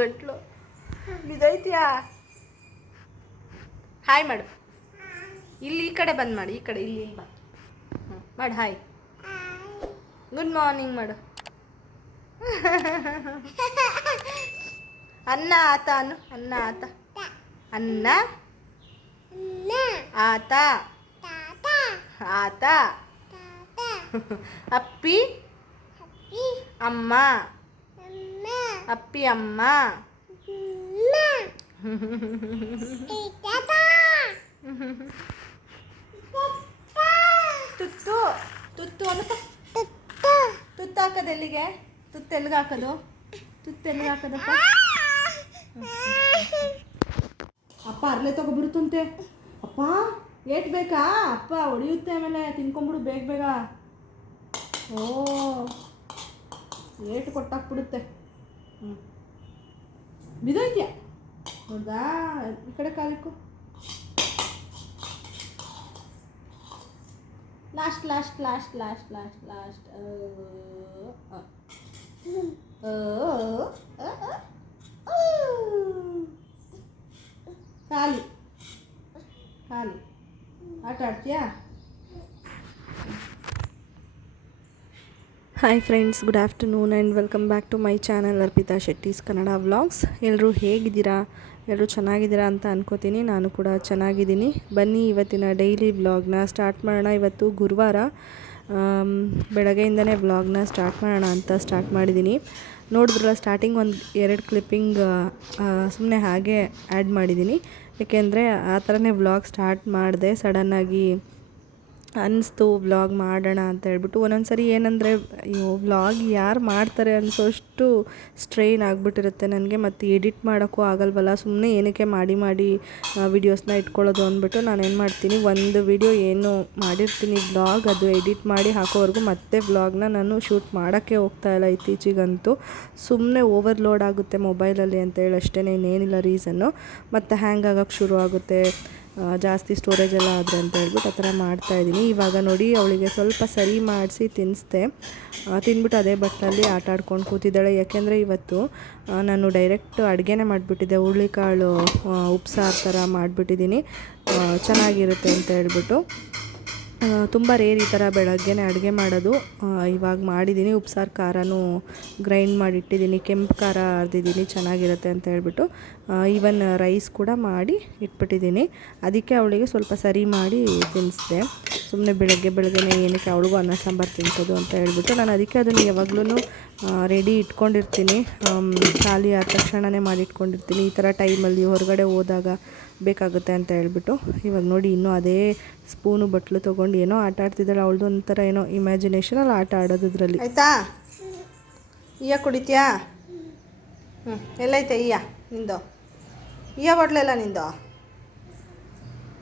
ಗಂಟ್ಲು ಬಿದ್ದೈತಿಯಾ? ಹಾಯ್ ಮಾಡು. ಇಲ್ಲಿ ಈ ಕಡೆ ಬಂದ್ ಮಾಡಿ, ಈ ಕಡೆ ಇಲ್ಲಿ ಬಾ. ಮಾಡು ಹಾಯ್. ಗುಡ್ ಮಾರ್ನಿಂಗ್ ಮಾಡು. ಅನ್ನ ಆತ ಅನ್ನು. ಅನ್ನ ಆತ. ಅನ್ನ ಆತ ಆತ. ಅಪ್ಪಿ ಅಮ್ಮ. ಅಪ್ಪಿ ಅಮ್ಮ. ತುತ್ತು ತುತ್ತು ಅನ್ಕೋ. ತುತ್ತು ಹಾಕೋದು ಎಲ್ಲಿಗೆ? ತುತ್ತು ಎಲ್ಲಿಗೆ ಹಾಕೋದು? ತುತ್ತು ಎಲ್ಲಿಗೆ ಹಾಕೋದಪ್ಪ? ಅಪ್ಪ ಅರ್ಲೆ ತಗೊಬಿಡುತ್ತಂತೆ. ಅಪ್ಪ ಏಟ್ ಬೇಕಾ? ಅಪ್ಪ ಹೊಡಿಯುತ್ತೆ, ಆಮೇಲೆ ತಿನ್ಕೊಂಬಿಡು ಬೇಗ ಬೇಗ. ಓ ಏಟು ಕೊಟ್ಟಾಕ್ಬಿಡುತ್ತೆ. ಬಿದ್ದೈತ್ಯಾ? ಹೌದಾ? ಈ ಕಡೆ ಕಾಲಿಕ್ಕು. Last last last last last last. ಖಾಲಿ ಖಾಲಿ. ಆಟ ಆಡ್ತೀಯಾ? Hi friends, good afternoon and welcome back to my channel Arpita Shetty's Kannada vlogs. ಎಲ್ಲರೂ ಹೇಗಿದ್ದೀರಾ? ಎಲ್ಲರೂ ಚೆನ್ನಾಗಿದ್ದೀರಾ ಅಂತ ಅನ್ಕೋತೀನಿ. ನಾನು ಕೂಡ ಚೆನ್ನಾಗಿದ್ದೀನಿ. ಬನ್ನಿ ಇವತ್ತಿನ ಡೈಲಿ ವ್ಲಾಗ್ನ ಸ್ಟಾರ್ಟ್ ಮಾಡೋಣ. ಇವತ್ತು ಗುರುವಾರ, ಬೆಳಗ್ಗೆಯಿಂದನೇ ವ್ಲಾಗ್ನ ಸ್ಟಾರ್ಟ್ ಮಾಡೋಣ ಅಂತ ಸ್ಟಾರ್ಟ್ ಮಾಡಿದ್ದೀನಿ. ನೋಡಿದ್ರಲ್ಲ, ಸ್ಟಾರ್ಟಿಂಗ್ ಒಂದು 2 ಕ್ಲಿಪ್ಪಿಂಗ್ ಸುಮ್ಮನೆ ಹಾಗೆ ಆ್ಯಡ್ ಮಾಡಿದ್ದೀನಿ. ಏಕೆಂದರೆ ಆ ಥರನೇ ವ್ಲಾಗ್ ಸ್ಟಾರ್ಟ್ ಮಾಡಿದೆ. ಸಡನ್ನಾಗಿ ಅನ್ನಿಸ್ತು ವ್ಲಾಗ್ ಮಾಡೋಣ ಅಂತ ಹೇಳ್ಬಿಟ್ಟು. ಒಂದೊಂದು ಸರಿ ಏನಂದರೆ, ಅಯ್ಯೋ ವ್ಲಾಗ್ ಯಾರು ಮಾಡ್ತಾರೆ ಅನಿಸೋಷ್ಟು ಸ್ಟ್ರೈನ್ ಆಗಿಬಿಟ್ಟಿರುತ್ತೆ ನನಗೆ. ಮತ್ತು ಎಡಿಟ್ ಮಾಡೋಕ್ಕೂ ಆಗಲ್ವಲ್ಲ, ಸುಮ್ಮನೆ ಏನಕ್ಕೆ ಮಾಡಿ ವಿಡಿಯೋಸ್ನ ಇಟ್ಕೊಳ್ಳೋದು ಅಂದ್ಬಿಟ್ಟು ನಾನೇನು ಮಾಡ್ತೀನಿ, ಒಂದು ವಿಡಿಯೋ ಏನು ಮಾಡಿರ್ತೀನಿ ವ್ಲಾಗ್, ಅದು ಎಡಿಟ್ ಮಾಡಿ ಹಾಕೋವರೆಗೂ ಮತ್ತೆ ವ್ಲಾಗ್ನ ನಾನು ಶೂಟ್ ಮಾಡೋಕ್ಕೆ ಹೋಗ್ತಾಯಿಲ್ಲ ಇತ್ತೀಚಿಗಂತೂ. ಸುಮ್ಮನೆ ಓವರ್ಲೋಡ್ ಆಗುತ್ತೆ ಮೊಬೈಲಲ್ಲಿ ಅಂತೇಳಿ ಅಷ್ಟೇ, ಇನ್ನೇನಿಲ್ಲ ರೀಸನ್ನು. ಮತ್ತು ಹ್ಯಾಂಗ್ ಆಗೋಕ್ಕೆ ಶುರು ಆಗುತ್ತೆ ಜಾಸ್ತಿ ಸ್ಟೋರೇಜ್ ಎಲ್ಲ ಆದರೆ ಅಂತ ಹೇಳ್ಬಿಟ್ಟು ಆ ಥರ ಮಾಡ್ತಾಯಿದ್ದೀನಿ. ಇವಾಗ ನೋಡಿ, ಅವಳಿಗೆ ಸ್ವಲ್ಪ ಸರಿ ಮಾಡಿಸಿ ತಿನ್ನಿಸ್ದೆ. ತಿಂದ್ಬಿಟ್ಟು ಅದೇ ಬಟ್ಟಲಲ್ಲಿ ಆಟ ಆಡ್ಕೊಂಡು ಕೂತಿದ್ದಾಳೆ. ಯಾಕೆಂದರೆ ಇವತ್ತು ನಾನು ಡೈರೆಕ್ಟ್ ಅಡುಗೆನೇ ಮಾಡಿಬಿಟ್ಟಿದ್ದೆ. ಹುರುಳಿಕಾಳು ಉಪ್ಸಾರು ಥರ ಮಾಡಿಬಿಟ್ಟಿದ್ದೀನಿ, ಚೆನ್ನಾಗಿರುತ್ತೆ ಅಂತ ಹೇಳ್ಬಿಟ್ಟು. ತುಂಬ ರೇರ್ ಈ ಥರ ಬೆಳಗ್ಗೆನೇ ಅಡುಗೆ ಮಾಡೋದು. ಇವಾಗ ಮಾಡಿದ್ದೀನಿ. ಉಪ್ಸಾರು ಖಾರನೂ ಗ್ರೈಂಡ್ ಮಾಡಿಟ್ಟಿದ್ದೀನಿ, ಕೆಂಪು ಖಾರ ಅರ್ದಿದ್ದೀನಿ, ಚೆನ್ನಾಗಿರುತ್ತೆ ಅಂತ ಹೇಳ್ಬಿಟ್ಟು. ಈವನ್ ರೈಸ್ ಕೂಡ ಮಾಡಿ ಇಟ್ಬಿಟ್ಟಿದ್ದೀನಿ. ಅದಕ್ಕೆ ಅವಳಿಗೆ ಸ್ವಲ್ಪ ಸರಿ ಮಾಡಿ ತಿನ್ನಿಸ್ದೆ. ಸುಮ್ಮನೆ ಬೆಳಗ್ಗೆನೇ ಏನಕ್ಕೆ ಅವಳಿಗೂ ಅನ್ನ ಸಾಂಬಾರು ತಿನ್ನಿಸೋದು ಅಂತ ಹೇಳ್ಬಿಟ್ಟು ನಾನು ಅದಕ್ಕೆ ಅದನ್ನು ಯಾವಾಗಲೂ ರೆಡಿ ಇಟ್ಕೊಂಡಿರ್ತೀನಿ. ಖಾಲಿ ಆದ ತಕ್ಷಣವೇ ಮಾಡಿಟ್ಕೊಂಡಿರ್ತೀನಿ. ಈ ಥರ ಟೈಮಲ್ಲಿ ಹೊರಗಡೆ ಹೋದಾಗ ಬೇಕಾಗುತ್ತೆ ಅಂತ ಹೇಳ್ಬಿಟ್ಟು. ಇವಾಗ ನೋಡಿ, ಇನ್ನೂ ಅದೇ ಸ್ಪೂನು ಬಟ್ಲು ತೊಗೊಂಡು ಏನೋ ಆಟ ಆಡ್ತಿದ್ದಾಳೆ. ಅವಳದು ಒಂಥರ ಏನೋ ಇಮ್ಯಾಜಿನೇಷನಲ್ಲಿ ಆಟ ಆಡೋದ್ರಲ್ಲಿ. ಆಯಿತಾ? ಈಯ ಕುಡಿತೀಯಾ? ಎಲ್ಲೈತೆ ಈಯ ನಿಂದು? ಈಯ ಬಾಟ್ಲೆಲ್ಲ ನಿಂದು?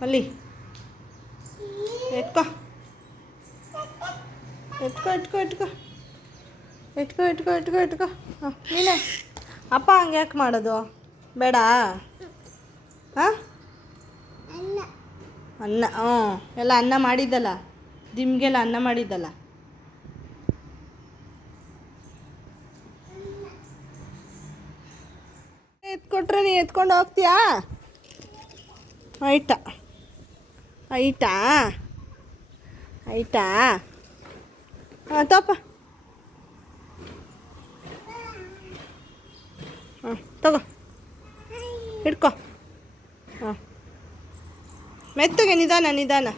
ಅಲ್ಲಿ ಎಟ್ಕೋ ಎಟ್ಕೋ ಎಟ್ಕೋ ಎಟ್ಕೋ ಎಟ್ಕೋ ಎಟ್ಕೋ ಎಟ್ಕೋ ಎಟ್ಕೋ. ನೀನೇ ಅಪ್ಪ ಹಂಗೆ ಯಾಕೆ ಮಾಡೋದು? ಬೇಡ. ಹಾಂ, ಅನ್ನ ಎಲ್ಲ ಅನ್ನ ಮಾಡಿದ್ದಲ್ಲ, ದಿಮ್ಗೆಲ್ಲ ಅನ್ನ ಮಾಡಿದ್ದಲ್ಲ. ಎತ್ಕೊಟ್ರೆ ನೀ ಎತ್ಕೊಂಡು ಹೋಗ್ತೀಯಾ? ಆಯ್ತಾ ಆಯ್ತಾ ಆಯ್ತಾ? ಹಾಂ ತಪ್ಪ. ಹಾಂ ತಗೋ, ಹಿಡ್ಕೊ. ಹಾಂ, ಮೆತ್ತಗೆ ನಿಧಾನ ನಿಧಾನ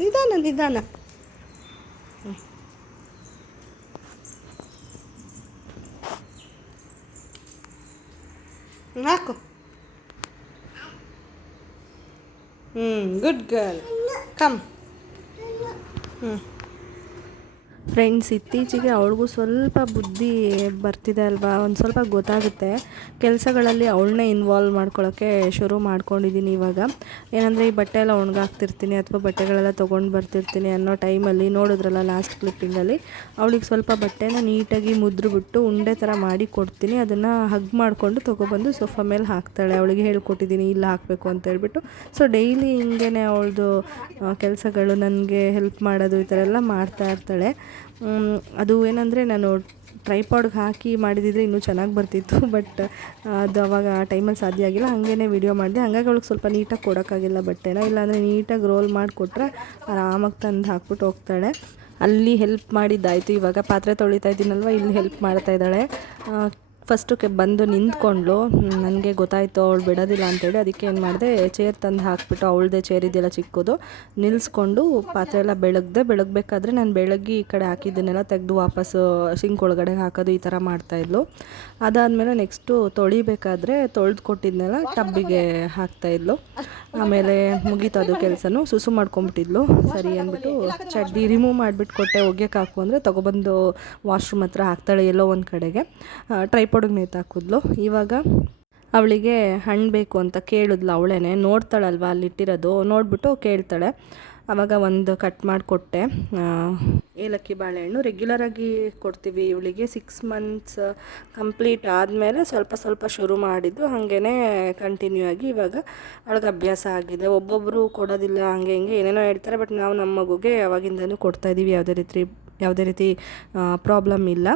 ನಿಧಾನ ನಿಧಾನ. ಹಾಕು. Good girl, come. ಫ್ರೆಂಡ್ಸ್, ಇತ್ತೀಚೆಗೆ ಅವಳಿಗೂ ಸ್ವಲ್ಪ ಬುದ್ಧಿ ಬರ್ತಿದೆ ಅಲ್ವಾ, ಒಂದು ಸ್ವಲ್ಪ ಗೊತ್ತಾಗುತ್ತೆ. ಕೆಲಸಗಳಲ್ಲಿ ಅವಳನ್ನೇ ಇನ್ವಾಲ್ವ್ ಮಾಡ್ಕೊಳ್ಳೋಕ್ಕೆ ಶುರು ಮಾಡ್ಕೊಂಡಿದ್ದೀನಿ ಇವಾಗ. ಏನಂದರೆ, ಈ ಬಟ್ಟೆ ಎಲ್ಲ ಒಣಗಾಕ್ತಿರ್ತೀನಿ ಅಥವಾ ಬಟ್ಟೆಗಳೆಲ್ಲ ತೊಗೊಂಡು ಬರ್ತಿರ್ತೀನಿ ಅನ್ನೋ ಟೈಮಲ್ಲಿ ನೋಡಿದ್ರಲ್ಲ ಲಾಸ್ಟ್ ಕ್ಲಿಪ್ಪಿಂಗಲ್ಲಿ, ಅವಳಿಗೆ ಸ್ವಲ್ಪ ಬಟ್ಟೆನ ನೀಟಾಗಿ ಮುದ್ರುಬಿಟ್ಟು ಉಂಡೆ ಥರ ಮಾಡಿ ಕೊಡ್ತೀನಿ. ಅದನ್ನು ಹಗ್ ಮಾಡಿಕೊಂಡು ತೊಗೊಬಂದು ಸೋಫಾ ಮೇಲೆ ಹಾಕ್ತಾಳೆ. ಅವಳಿಗೆ ಹೇಳ್ಕೊಟ್ಟಿದ್ದೀನಿ ಇಲ್ಲ ಹಾಕಬೇಕು ಅಂತ ಹೇಳ್ಬಿಟ್ಟು. ಸೊ ಡೈಲಿ ಹಿಂಗೇ ಅವಳದು ಕೆಲಸಗಳು, ನನಗೆ ಹೆಲ್ಪ್ ಮಾಡೋದು, ಈ ಥರ ಎಲ್ಲ ಮಾಡ್ತಾ ಇರ್ತಾಳೆ. ಅದು ಏನಂದರೆ, ನಾನು ಟ್ರೈಪಾಡ್ಗೆ ಹಾಕಿ ಮಾಡಿದಿದ್ರೆ ಇನ್ನೂ ಚೆನ್ನಾಗಿ ಬರ್ತಿತ್ತು. ಬಟ್ ಅದು ಅವಾಗ ಆ ಟೈಮಲ್ಲಿ ಸಾಧ್ಯ ಆಗಿಲ್ಲ. ಹಾಗೇ ವಿಡಿಯೋ ಮಾಡಿದೆ. ಹಾಗಾಗಿ ಅವಳಿಗೆ ಸ್ವಲ್ಪ ನೀಟಾಗಿ ಕೊಡೋಕ್ಕಾಗಿಲ್ಲ ಬಟ್ಟೆನ. ಇಲ್ಲಾಂದರೆ ನೀಟಾಗಿ ರೋಲ್ ಮಾಡಿಕೊಟ್ರೆ ಆರಾಮಾಗಿ ತಂದು ಹಾಕ್ಬಿಟ್ಟು ಹೋಗ್ತಾಳೆ. ಅಲ್ಲಿ ಹೆಲ್ಪ್ ಮಾಡಿದ್ದಾಯಿತು. ಇವಾಗ ಪಾತ್ರೆ ತೊಳಿತಾ ಇದ್ದೀನಲ್ವ, ಇಲ್ಲಿ ಹೆಲ್ಪ್ ಮಾಡ್ತಾ ಇದ್ದಾಳೆ. ಫಸ್ಟು ಬಂದು ನಿಂತ್ಕೊಂಡ್ಳು. ನನಗೆ ಗೊತ್ತಾಯಿತು ಅವಳು ಬಿಡೋದಿಲ್ಲ ಅಂತೇಳಿ. ಅದಕ್ಕೆ ಏನು ಮಾಡಿದೆ, ಚೇರ್ ತಂದು ಹಾಕ್ಬಿಟ್ಟು ಅವಳದೇ ಚೇರ್ ಇದೆಯಲ್ಲ ಚಿಕ್ಕದು, ನಿಲ್ಲಿಸ್ಕೊಂಡು ಪಾತ್ರೆ ಎಲ್ಲ ಬೆಳಗಬೇಕಾದ್ರೆ ನಾನು ಬೆಳಗ್ಗೆ ಈ ಕಡೆ ಹಾಕಿದ್ದನ್ನೆಲ್ಲ ತೆಗೆದು ವಾಪಸ್ಸು ಸಿಂಕ್ ಒಳಗಡೆ ಹಾಕೋದು ಈ ಥರ ಮಾಡ್ತಾಯಿದ್ಲು. ಅದಾದಮೇಲೆ ನೆಕ್ಸ್ಟು ತೊಳಿಬೇಕಾದ್ರೆ ತೊಳೆದು ಕೊಟ್ಟಿದ್ದನ್ನೆಲ್ಲ ಟಬ್ಬಿಗೆ ಹಾಕ್ತಾಯಿದ್ಲು. ಆಮೇಲೆ ಮುಗೀತು ಅದು ಕೆಲಸನೂ. ಸುಸು ಮಾಡ್ಕೊಂಬಿಟ್ಟಿದ್ಲು. ಸರಿ ಅಂದ್ಬಿಟ್ಟು ಚಡ್ಡಿ ರಿಮೂವ್ ಮಾಡಿಬಿಟ್ಟು ಕೊಟ್ಟೆ, ಒಗ್ಯಕ್ಕೆ ಹಾಕು ಅಂದರೆ ತೊಗೊಬಂದು ವಾಶ್ರೂಮ್ ಹತ್ರ ಹಾಕ್ತಾಳೆ ಎಲ್ಲೋ ಒಂದು ಕಡೆಗೆ. ಟ್ರೈಪಾಡಿಗೆ ನೇತಾಕಿದ್ಲು. ಇವಾಗ ಅವಳಿಗೆ ಹಣ್ಣು ಬೇಕು ಅಂತ ಕೇಳಿದ್ಲು. ಅವಳೇನೆ ನೋಡ್ತಾಳಲ್ವ ಅಲ್ಲಿಟ್ಟಿರೋದು, ನೋಡಿಬಿಟ್ಟು ಕೇಳ್ತಾಳೆ. ಆವಾಗ ಒಂದು ಕಟ್ ಮಾಡಿಕೊಟ್ಟೆ. ಏಲಕ್ಕಿ ಬಾಳೆಹಣ್ಣು ರೆಗ್ಯುಲರಾಗಿ ಕೊಡ್ತೀವಿ ಇವಳಿಗೆ. 6 ಮಂತ್ಸ್ ಕಂಪ್ಲೀಟ್ ಆದಮೇಲೆ ಸ್ವಲ್ಪ ಶುರು ಮಾಡಿದ್ದು, ಹಾಗೇ ಕಂಟಿನ್ಯೂ ಆಗಿ ಇವಾಗ ಅವಳಿಗೆ ಅಭ್ಯಾಸ ಆಗಿದೆ. ಒಬ್ಬೊಬ್ಬರು ಕೊಡೋದಿಲ್ಲ, ಹಂಗೆ ಹಿಂಗೆ ಏನೇನೋ ಹೇಳ್ತಾರೆ. ಬಟ್ ನಾವು ನಮ್ಮ ಮಗುಗೆ ಯಾವಾಗಿಂದನೂ ಕೊಡ್ತಾಯಿದ್ದೀವಿ. ಯಾವುದೇ ರೀತಿ ಪ್ರಾಬ್ಲಮ್ ಇಲ್ಲ.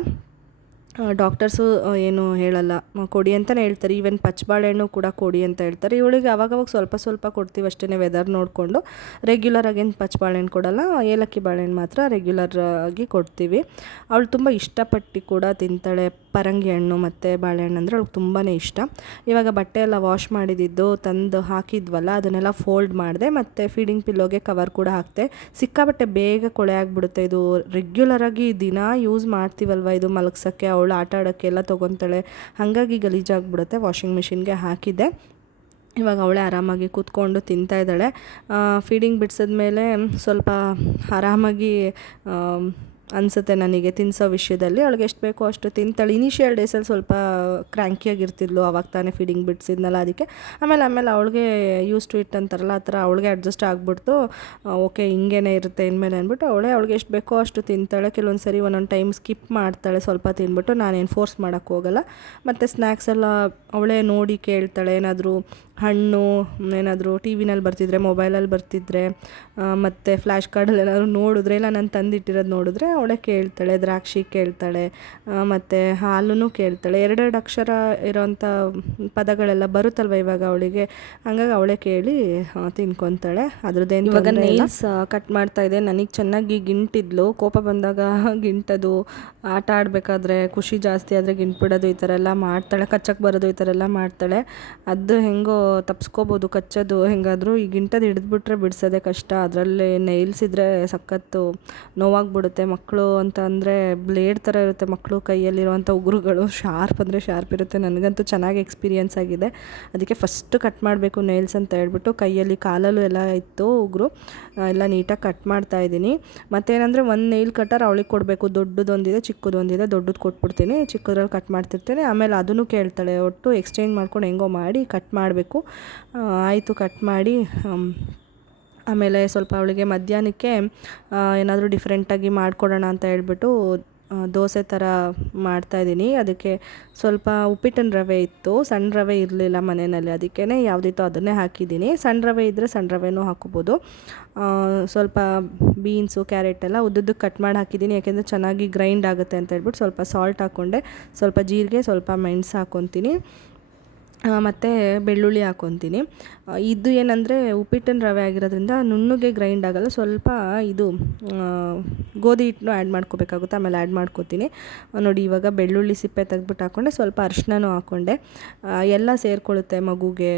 ಡಾಕ್ಟರ್ಸು ಏನು ಹೇಳಲ್ಲ, ಕೊಡಿ ಅಂತಲೇ ಹೇಳ್ತಾರೆ. ಈವನ್ ಪಚ್ಚಬಾಳೆಹಣ್ಣು ಕೂಡ ಕೊಡಿ ಅಂತ ಹೇಳ್ತಾರೆ. ಇವಳಿಗೆ ಅವಾಗವಾಗ ಸ್ವಲ್ಪ ಕೊಡ್ತೀವಿ ಅಷ್ಟೇ, ವೆದರ್ ನೋಡಿಕೊಂಡು. ರೆಗ್ಯುಲರಾಗಿ ಏನು ಪಚ್ಚಬಾಳೆಹಣ್ಣು ಕೊಡಲ್ಲ, ಏಲಕ್ಕಿ ಬಾಳೆಹಣ್ಣು ಮಾತ್ರ ರೆಗ್ಯುಲರಾಗಿ ಕೊಡ್ತೀವಿ. ಅವಳು ತುಂಬ ಇಷ್ಟಪಟ್ಟು ಕೂಡ ತಿಂತಾಳೆ. ಪರಂಗಿ ಹಣ್ಣು ಮತ್ತು ಬಾಳೆಹಣ್ಣು ಅಂದರೆ ಅವಳಿಗೆ ತುಂಬಾ ಇಷ್ಟ. ಇವಾಗ ಬಟ್ಟೆ ಎಲ್ಲ ವಾಶ್ ಮಾಡಿದ್ದು ತಂದು ಹಾಕಿದ್ವಲ್ಲ, ಅದನ್ನೆಲ್ಲ ಫೋಲ್ಡ್ ಮಾಡಿದೆ. ಮತ್ತು ಫೀಡಿಂಗ್ ಪಿಲ್ಲೋಗೆ ಕವರ್ ಕೂಡ ಹಾಕ್ತೆ. ಸಿಕ್ಕಾಬಟ್ಟೆ ಬೇಗ ಕೊಳೆ ಆಗಿಬಿಡುತ್ತೆ. ಇದು ರೆಗ್ಯುಲರಾಗಿ ದಿನ ಯೂಸ್ ಮಾಡ್ತೀವಲ್ವ, ಇದು ಮಲಗ್ಸೋಕ್ಕೆ, ಅವಳು ಆಟ ಆಡೋಕ್ಕೆಲ್ಲ ತೊಗೊತಾಳೆ. ಹಾಗಾಗಿ ಗಲೀಜಾಗಿಬಿಡುತ್ತೆ. ವಾಷಿಂಗ್ ಮಿಷಿನ್ಗೆ ಹಾಕಿದ್ದೆ. ಇವಾಗ ಅವಳೇ ಆರಾಮಾಗಿ ಕೂತ್ಕೊಂಡು ತಿಂತಾಯಿದ್ದಾಳೆ. ಫೀಡಿಂಗ್ ಬಿಡಿಸಿದ್ಮೇಲೆ ಸ್ವಲ್ಪ ಆರಾಮಾಗಿ ಅನಿಸುತ್ತೆ ನನಗೆ ತಿನ್ನಿಸೋ ವಿಷಯದಲ್ಲಿ. ಅವಳಿಗೆ ಎಷ್ಟು ಬೇಕೋ ಅಷ್ಟು ತಿಂತಾಳೆ. ಇನಿಷಿಯಲ್ ಡೇಸಲ್ಲಿ ಸ್ವಲ್ಪ ಕ್ರ್ಯಾಂಕಿಯಾಗಿರ್ತಿದ್ಲು, ಅವಾಗ ತಾನೇ ಫೀಡಿಂಗ್ ಬಿಡಿಸಿದ್ನಲ್ಲ ಅದಕ್ಕೆ. ಆಮೇಲೆ ಅವಳಿಗೆ ಯೂಸ್ ಟು ಇಟ್ ಅಂತಾರಲ್ಲ, ಆ ಥರ ಅವಳಿಗೆ ಅಡ್ಜಸ್ಟ್ ಆಗಿಬಿಡ್ತು. ಓಕೆ ಹಿಂಗೇನೆ ಇರುತ್ತೆ ಇನ್ಮೇಲೆ ಅಂದ್ಬಿಟ್ಟು ಅವಳಿಗೆ ಎಷ್ಟು ಬೇಕೋ ಅಷ್ಟು ತಿಂತಾಳೆ. ಕೆಲವೊಂದು ಸರಿ ಒಂದೊಂದು ಟೈಮ್ ಸ್ಕಿಪ್ ಮಾಡ್ತಾಳೆ ಸ್ವಲ್ಪ ತಿಂದ್ಬಿಟ್ಟು. ನಾನೇನು ಫೋರ್ಸ್ ಮಾಡೋಕ್ಕೆ ಹೋಗಲ್ಲ. ಮತ್ತು ಸ್ನ್ಯಾಕ್ಸ್ ಎಲ್ಲ ಅವಳೇ ನೋಡಿ ಕೇಳ್ತಾಳೆ. ಏನಾದರೂ ಹಣ್ಣು ಏನಾದರೂ ಟಿ ವಿನಲ್ಲಿ ಬರ್ತಿದ್ರೆ, ಮೊಬೈಲಲ್ಲಿ ಬರ್ತಿದ್ರೆ, ಮತ್ತು ಫ್ಲ್ಯಾಶ್ ಕಾರ್ಡಲ್ಲಿ ಏನಾದರೂ ನೋಡಿದ್ರೆ, ಇಲ್ಲ ನಾನು ತಂದಿಟ್ಟಿರೋದು ನೋಡಿದ್ರೆ ಅವಳೇ ಕೇಳ್ತಾಳೆ. ದ್ರಾಕ್ಷಿ ಕೇಳ್ತಾಳೆ, ಮತ್ತು ಹಾಲೂ ಕೇಳ್ತಾಳೆ. 2 ಅಕ್ಷರ ಇರೋವಂಥ ಪದಗಳೆಲ್ಲ ಬರುತ್ತಲ್ವ ಇವಾಗ ಅವಳಿಗೆ. ಹಾಗಾಗಿ ಅವಳೇ ಕೇಳಿ ತಿನ್ಕೊತಾಳೆ. ಅದ್ರದ್ದೇನು ಇವಾಗ ನೈಲ್ಸ್ ಕಟ್ ಮಾಡ್ತಾಯಿದ್ದೆ. ನನಗೆ ಚೆನ್ನಾಗಿ ಗಿಂಟಿದ್ಲು. ಕೋಪ ಬಂದಾಗ ಗಿಂಟದು, ಆಟ ಆಡಬೇಕಾದ್ರೆ ಖುಷಿ ಜಾಸ್ತಿ ಆದರೆ ಗಿಂಟ್ಬಿಡೋದು, ಈ ಥರ ಎಲ್ಲ ಮಾಡ್ತಾಳೆ. ಕಚ್ಚಕ್ಕೆ ಬರೋದು, ಈ ಥರ ಎಲ್ಲ ಮಾಡ್ತಾಳೆ. ಅದು ಹೆಂಗೋ ತಪ್ಸ್ಕೋಬೋದು ಕಚ್ಚೋದು ಹೆಂಗಾದರೂ. ಈ ಗಿಂಟದು ಹಿಡಿದ್ಬಿಟ್ರೆ ಬಿಡಿಸೋದೇ ಕಷ್ಟ. ಅದರಲ್ಲಿ ನೈಲ್ಸ್ ಇದ್ದರೆ ಸಖತ್ತು ನೋವಾಗಿಬಿಡುತ್ತೆ. ಮಕ್ಕಳು ಅಂತ ಅಂದರೆ ಬ್ಲೇಡ್ ಥರ ಇರುತ್ತೆ ಮಕ್ಕಳು ಕೈಯಲ್ಲಿರುವಂಥ ಉಗುರುಗಳು. ಶಾರ್ಪ್ ಅಂದರೆ ಶಾರ್ಪ್ ಇರುತ್ತೆ. ನನಗಂತೂ ಚೆನ್ನಾಗಿ ಎಕ್ಸ್ಪೀರಿಯೆನ್ಸ್ ಆಗಿದೆ. ಅದಕ್ಕೆ ಫಸ್ಟ್ ಕಟ್ ಮಾಡಬೇಕು ನೈಲ್ಸ್ ಅಂತ ಹೇಳ್ಬಿಟ್ಟು ಕೈಯಲ್ಲಿ ಕಾಲಲ್ಲೂ ಎಲ್ಲ ಇತ್ತು ಉಗುರು, ಎಲ್ಲ ನೀಟಾಗಿ ಕಟ್ ಮಾಡ್ತಾಯಿದ್ದೀನಿ. ಮತ್ತೇನಂದರೆ ಒಂದು ನೈಲ್ ಕಟ್ಟರ್ ಅವಳಿಗೆ ಕೊಡಬೇಕು. ದೊಡ್ಡದೊಂದಿದೆ, ಚಿಕ್ಕದೊಂದಿದೆ. ದೊಡ್ಡದು ಕೊಟ್ಬಿಡ್ತೀನಿ, ಚಿಕ್ಕದ್ರಲ್ಲಿ ಕಟ್ ಮಾಡ್ತಿರ್ತೀನಿ. ಆಮೇಲೆ ಅದನ್ನು ಕೇಳ್ತಾಳೆ. ಒಟ್ಟು ಎಕ್ಸ್ಚೇಂಜ್ ಮಾಡ್ಕೊಂಡು ಹೆಂಗೋ ಮಾಡಿ ಕಟ್ ಮಾಡಬೇಕು. ಆಯಿತು, ಕಟ್ ಮಾಡಿ ಆಮೇಲೆ ಸ್ವಲ್ಪ ಅವಳಿಗೆ ಮಧ್ಯಾಹ್ನಕ್ಕೆ ಏನಾದರೂ ಡಿಫ್ರೆಂಟಾಗಿ ಮಾಡಿಕೊಡೋಣ ಅಂತ ಹೇಳ್ಬಿಟ್ಟು ದೋಸೆ ಥರ ಮಾಡ್ತಾಯಿದ್ದೀನಿ. ಅದಕ್ಕೆ ಸ್ವಲ್ಪ ಉಪ್ಪಿಟ್ಟಿನ ರವೆ ಇತ್ತು, ಸಣ್ಣ ರವೆ ಇರಲಿಲ್ಲ ಮನೆಯಲ್ಲಿ. ಅದಕ್ಕೇ ಯಾವುದಿತ್ತು ಅದನ್ನೇ ಹಾಕಿದ್ದೀನಿ. ಸಣ್ಣ ರವೆ ಇದ್ದರೆ ಸಣ್ಣ ರವೆನೂ ಹಾಕೋಬೋದು. ಸ್ವಲ್ಪ ಬೀನ್ಸು, ಕ್ಯಾರೆಟ್ ಎಲ್ಲ ಉದ್ದುದ್ದಕ್ಕೆ ಕಟ್ ಮಾಡಿ ಹಾಕಿದ್ದೀನಿ. ಯಾಕೆಂದರೆ ಚೆನ್ನಾಗಿ ಗ್ರೈಂಡ್ ಆಗುತ್ತೆ ಅಂತ ಹೇಳ್ಬಿಟ್ಟು. ಸ್ವಲ್ಪ ಸಾಲ್ಟ್ ಹಾಕ್ಕೊಂಡೆ, ಸ್ವಲ್ಪ ಜೀರಿಗೆ, ಸ್ವಲ್ಪ ಮೆಣಸು ಹಾಕ್ಕೊತೀನಿ, ಮತ್ತು ಬೆಳ್ಳುಳ್ಳಿ ಹಾಕ್ಕೊತೀನಿ. ಇದು ಏನಂದರೆ ಉಪ್ಪಿಟ್ಟಿನ ರವೆ ಆಗಿರೋದ್ರಿಂದ ನುಣ್ಣಗೆ ಗ್ರೈಂಡ್ ಆಗೋಲ್ಲ. ಸ್ವಲ್ಪ ಇದು ಗೋಧಿ ಹಿಟ್ಟನ್ನು ಆ್ಯಡ್ ಮಾಡ್ಕೋಬೇಕಾಗುತ್ತೆ. ಆಮೇಲೆ ಆ್ಯಡ್ ಮಾಡ್ಕೋತೀನಿ ನೋಡಿ. ಇವಾಗ ಬೆಳ್ಳುಳ್ಳಿ ಸಿಪ್ಪೆ ತೆಗೆದ್ಬಿಟ್ಟು ಹಾಕ್ಕೊಂಡೆ, ಸ್ವಲ್ಪ ಅರಿಶಿನನೂ ಹಾಕ್ಕೊಂಡೆ. ಎಲ್ಲ ಸೇರಿಕೊಳ್ಳುತ್ತೆ ಮಗುಗೆ